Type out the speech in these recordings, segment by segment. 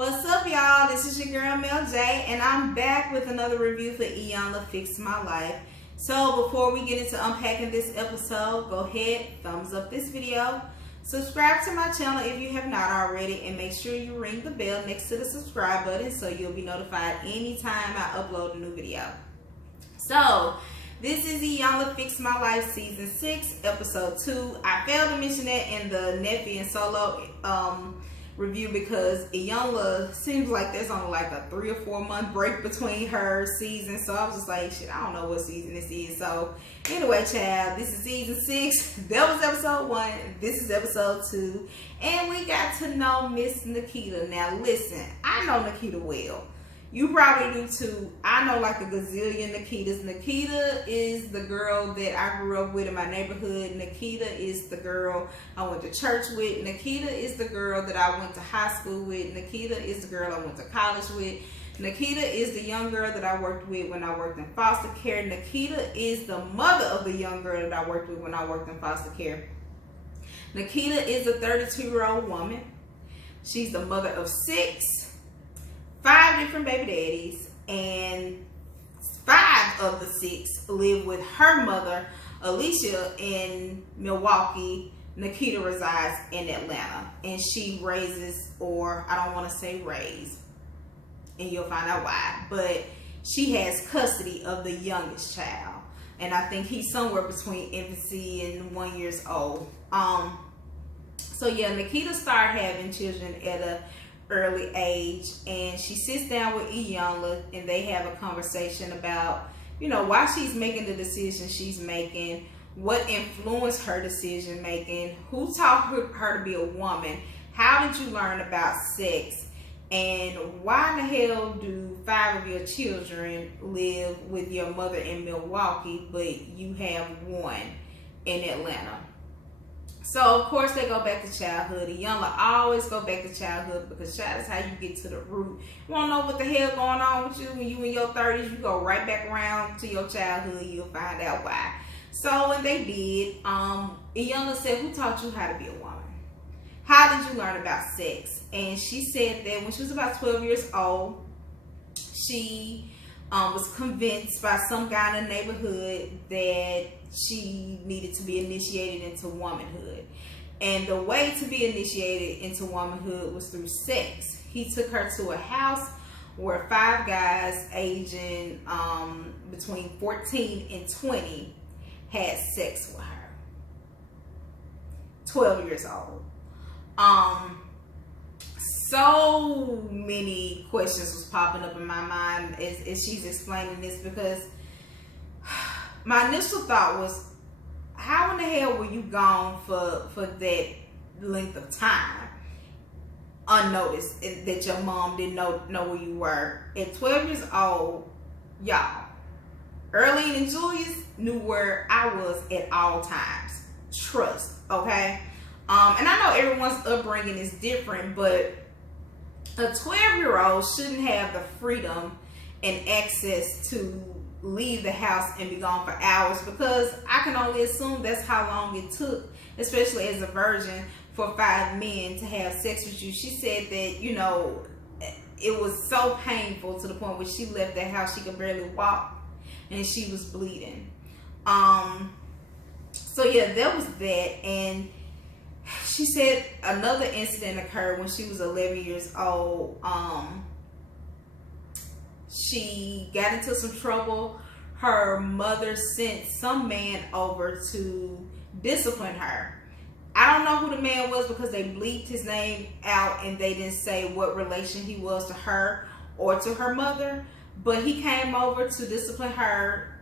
What's up, y'all? This is your girl Mel J, and I'm back with another review for Iyanla Fix My Life. So before we get into unpacking this episode, go ahead, thumbs up this video, subscribe to my channel if you have not already, and make sure you ring the bell next to the subscribe button so you'll be notified anytime I upload a new video. So this is Iyanla Fix My Life Season 6, Episode 2. I failed to mention that in the Nephi and Solo review because Iyanla seems like there's only like a 3 or 4 month break between her seasons. So I was just like, shit, I don't know what season this is. So anyway, child, this is Season 6. That was Episode 1. This is Episode 2. And we got to know Miss Nikita. Now listen, I know Nikita well. You probably do too. I know like a gazillion Nikitas. Nikita is the girl that I grew up with in my neighborhood. Nikita is the girl I went to church with. Nikita is the girl that I went to high school with. Nikita is the girl I went to college with. Nikita is the young girl that I worked with when I worked in foster care. Nikita is the mother of the young girl that I worked with when I worked in foster care. Nikita is a 32-year-old woman. She's the mother of 5 different baby daddies, and 5 of the 6 live with her mother, Alicia, in Milwaukee. Nikita resides in Atlanta, and she raises, or I don't want to say raise, and you'll find out why, but she has custody of the youngest child, and I think he's somewhere between infancy and 1 year old. So yeah, Nikita started having children at a early age, and she sits down with Iyanla and they have a conversation about, you know, why she's making the decision she's making, what influenced her decision making, who taught her to be a woman, how did you learn about sex, and why in the hell do 5 of your children live with your mother in Milwaukee but you have 1 in Atlanta. So, of course, they go back to childhood. Iyanla always go back to childhood because child is how you get to the root. You want to know what the hell going on with you when you in your 30s, you go right back around to your childhood, you'll find out why. So, when they did, Iyanla said, who taught you how to be a woman? How did you learn about sex? And she said that when she was about 12 years old, she was convinced by some guy in the neighborhood that she needed to be initiated into womanhood. And the way to be initiated into womanhood was through sex. He took her to a house where 5 guys aging between 14 and 20 had sex with her. 12 years old. So many questions was popping up in my mind as she's explaining this, because my initial thought was, how in the hell were you gone for that length of time unnoticed, that your mom didn't know where you were? At 12 years old, y'all, Earlene and Julius knew where I was at all times. Trust, okay? And I know everyone's upbringing is different, but a 12-year-old shouldn't have the freedom and access to leave the house and be gone for hours, because I can only assume that's how long it took, especially as a virgin, for 5 men to have sex with you. She said that, you know, it was so painful to the point where she left that house, she could barely walk and she was bleeding. So yeah, that was that. And she said another incident occurred when she was 11 years old. She got into some trouble. Her mother sent some man over to discipline her. I don't know who the man was because they bleeped his name out and they didn't say what relation he was to her or to her mother. But he came over to discipline her.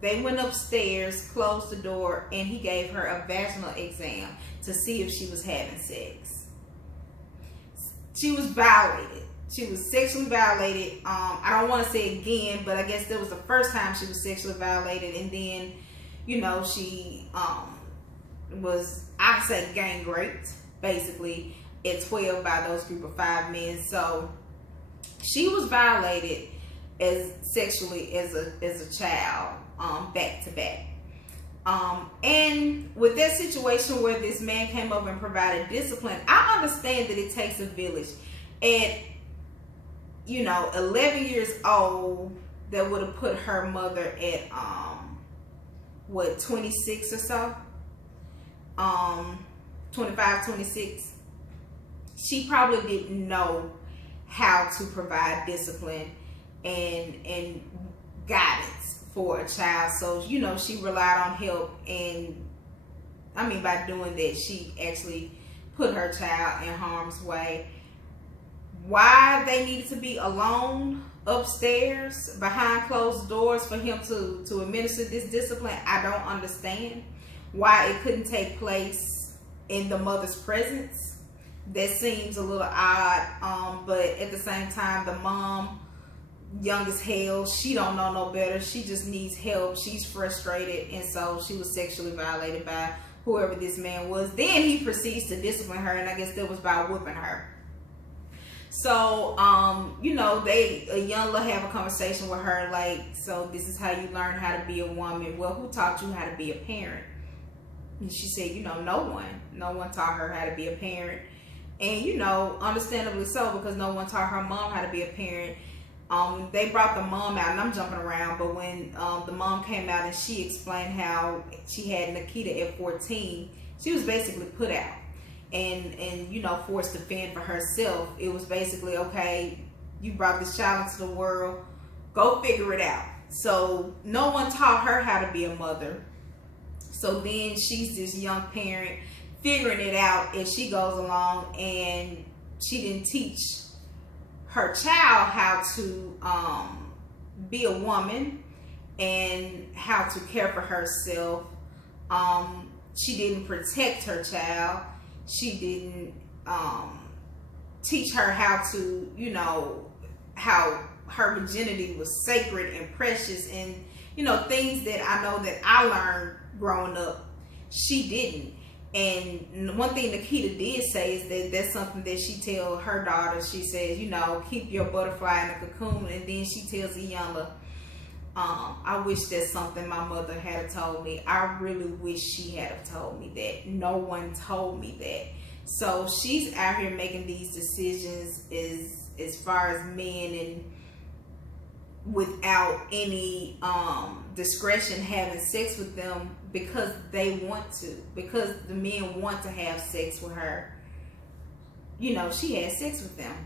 They went upstairs, closed the door, and he gave her a vaginal exam to see if she was having sex. She was violated. She was sexually violated. I don't want to say again, but I guess that was the first time she was sexually violated. And then, you know, she was, I say, gang raped, basically, at 12 by those group of 5 men. So she was violated as sexually as a child, back to back. And with that situation where this man came over and provided discipline, I understand that it takes a village. At 11 years old, that would have put her mother at, 26 or so? 25, 26. She probably didn't know how to provide discipline and guidance for a child. So, she relied on help, and by doing that, she actually put her child in harm's way. Why they needed to be alone upstairs behind closed doors for him to administer this discipline, I don't understand. Why it couldn't take place in the mother's presence, that seems a little odd. But at the same time, the mom, young as hell, she don't know no better. She just needs help. She's frustrated, and so she was sexually violated by whoever this man was. Then he proceeds to discipline her, and I guess that was by whooping her. So, Iyanla have a conversation with her, like, so this is how you learn how to be a woman. Well, who taught you how to be a parent? And she said, no one. No one taught her how to be a parent. And, understandably so, because no one taught her mom how to be a parent. They brought the mom out, and I'm jumping around, but when the mom came out and she explained how she had Nikita at 14, she was basically put out and forced to fend for herself. It was basically, okay, you brought this child into the world, go figure it out. So no one taught her how to be a mother. So then she's this young parent figuring it out as she goes along, and she didn't teach her child how to be a woman and how to care for herself. She didn't protect her child. She didn't teach her how to, how her virginity was sacred and precious, and things that I know that I learned growing up. She didn't. And one thing Nikita did say is that that's something that she tells her daughter. She says, keep your butterfly in a cocoon. And then she tells Iyanla, I wish that's something my mother had told me. I really wish she had told me that. No one told me that. So she's out here making these decisions as far as men, and without any discretion, having sex with them because they want to, because the men want to have sex with her. She had sex with them,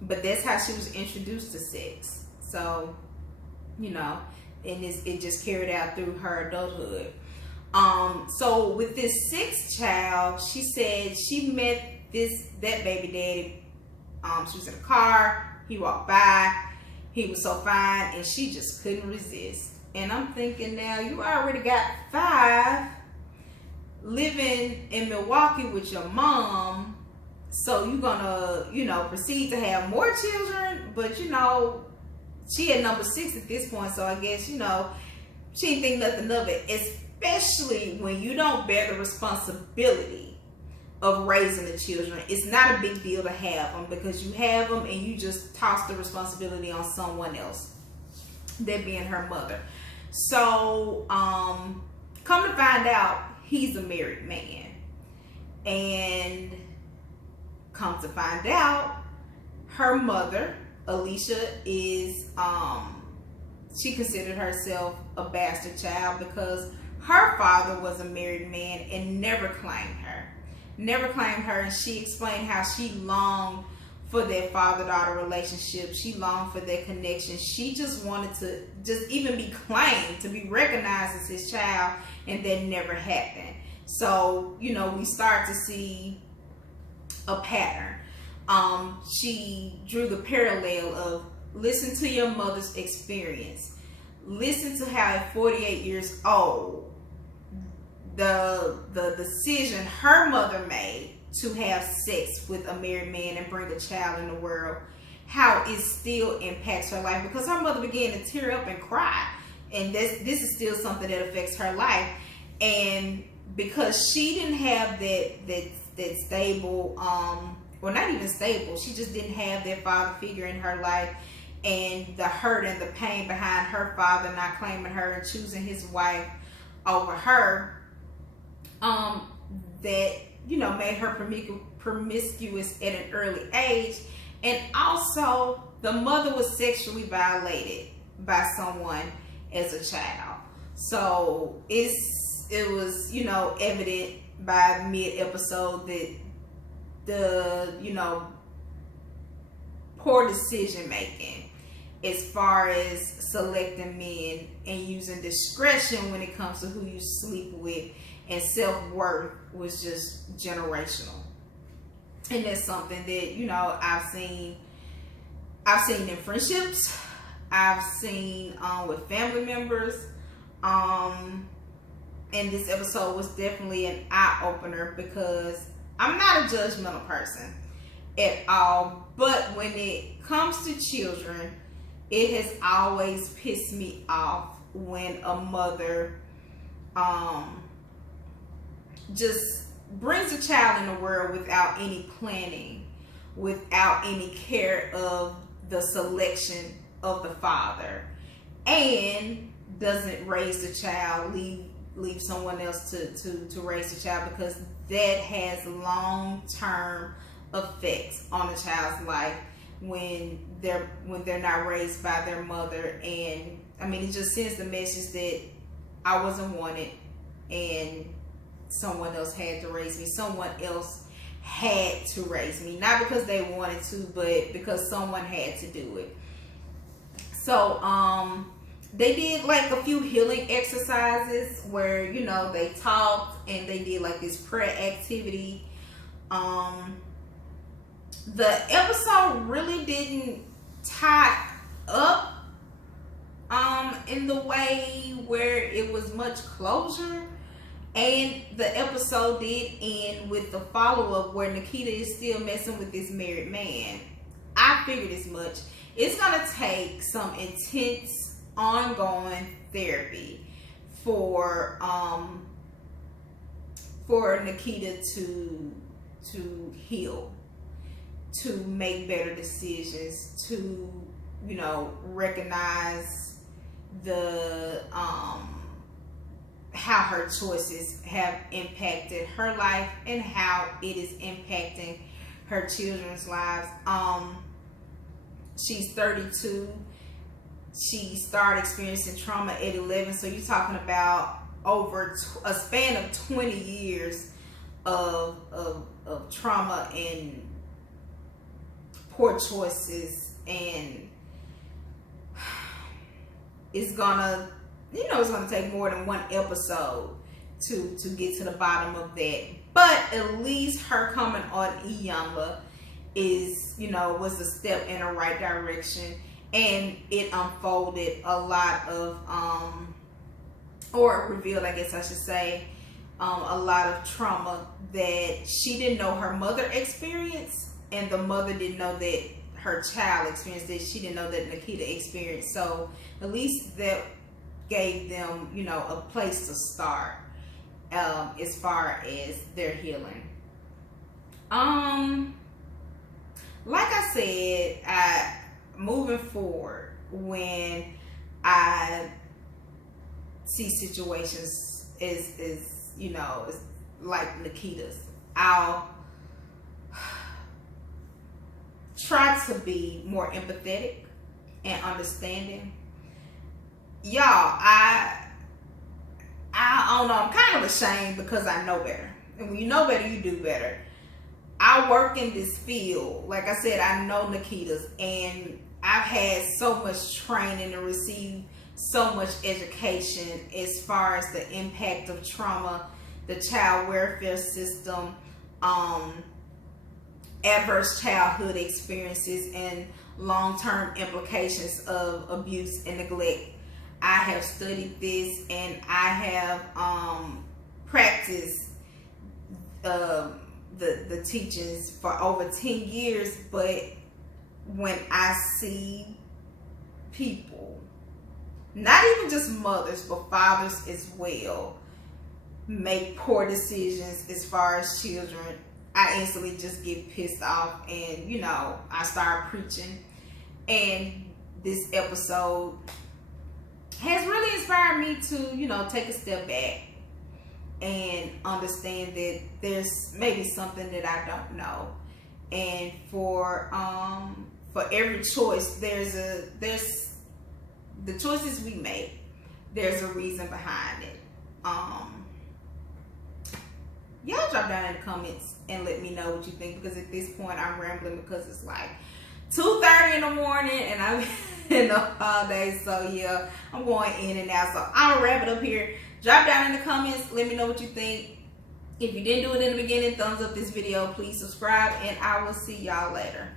but that's how she was introduced to sex. So and it just carried out through her adulthood. So with this sixth child, she said she met that baby daddy. She was in a car, he walked by, he was so fine, and she just couldn't resist. And I'm thinking, now you already got 5 living in Milwaukee with your mom, so you're gonna proceed to have more children. But she at number 6 at this point, so I guess she didn't think nothing of it, especially when you don't bear the responsibility of raising the children. It's not a big deal to have them, because you have them and you just toss the responsibility on someone else, that being her mother. So come to find out, he's a married man, and come to find out, her mother Alicia is she considered herself a bastard child, because her father was a married man and never claimed her. And she explained how she longed for that father-daughter relationship. She longed for that connection. She just wanted to just even be claimed, to be recognized as his child, and that never happened. So we start to see a pattern. She drew the parallel of, listen to your mother's experience. Listen to how at 48 years old, the decision her mother made to have sex with a married man and bring a child in the world, how it still impacts her life, because her mother began to tear up and cry, and this is still something that affects her life. And because she didn't have that stable, well, not even stable, she just didn't have that father figure in her life, and the hurt and the pain behind her father not claiming her and choosing his wife over her, that made her promiscuous at an early age. And also, the mother was sexually violated by someone as a child. So it was, you know, evident by mid-episode that the, you know, poor decision making as far as selecting men and using discretion when it comes to who you sleep with, and self-worth was just generational. And that's something that, you know, I've seen in friendships, I've seen with family members, and this episode was definitely an eye-opener, because I'm not a judgmental person at all, but when it comes to children, it has always pissed me off when a mother just brings a child in the world without any planning, without any care of the selection of the father, and doesn't raise the child, leave someone else to raise the child, because that has long-term effects on a child's life when they're not raised by their mother. And I mean, it just sends the message that I wasn't wanted and someone else had to raise me. Someone else had to raise me, not because they wanted to, but because someone had to do it. So they did like a few healing exercises where, you know, they talked and they did like this prayer activity. The episode really didn't tie up in the way where it was much closure. And the episode did end with the follow-up where Nikita is still messing with this married man. I figured as much. It's going to take some intense, ongoing therapy for Nikita to heal, to make better decisions, to, you know, recognize the how her choices have impacted her life and how it is impacting her children's lives. She's 32. She started experiencing trauma at 11. So you're talking about over a span of 20 years of trauma and poor choices, and it's gonna, you know, it's gonna take more than one episode to get to the bottom of that. But at least her coming on Iyanla is, you know, was a step in the right direction, and it unfolded a lot of or revealed, I guess I should say, a lot of trauma that she didn't know her mother experienced, and the mother didn't know that her child experienced it. She didn't know that Nikita experienced. So at least that gave them, you know, a place to start as far as their healing. Like I said, moving forward, when I see situations as you know, as like Nikita's, I'll try to be more empathetic and understanding. Y'all, I don't know, I'm kind of ashamed because I know better. And when you know better, you do better. I work in this field. Like I said, I know Nikitas, and I've had so much training and received so much education as far as the impact of trauma, the child welfare system, adverse childhood experiences, and long-term implications of abuse and neglect. I have studied this, and I have practiced the teachings for over 10 years. But when I see people, not even just mothers, but fathers as well, make poor decisions as far as children, I instantly just get pissed off, and, you know, I start preaching. And this episode has really inspired me to, you know, take a step back and understand that there's maybe something that I don't know, and for every choice, there's the choices we make, there's a reason behind it. Y'all drop down in the comments and let me know what you think, because at this point I'm rambling because it's like 2:30 in the morning and I'm in the holidays. So yeah, I'm going in and out. So I'm gonna wrap it up here. Drop down in the comments, let me know what you think. If you didn't do it in the beginning, thumbs up this video, please subscribe, and I will see y'all later.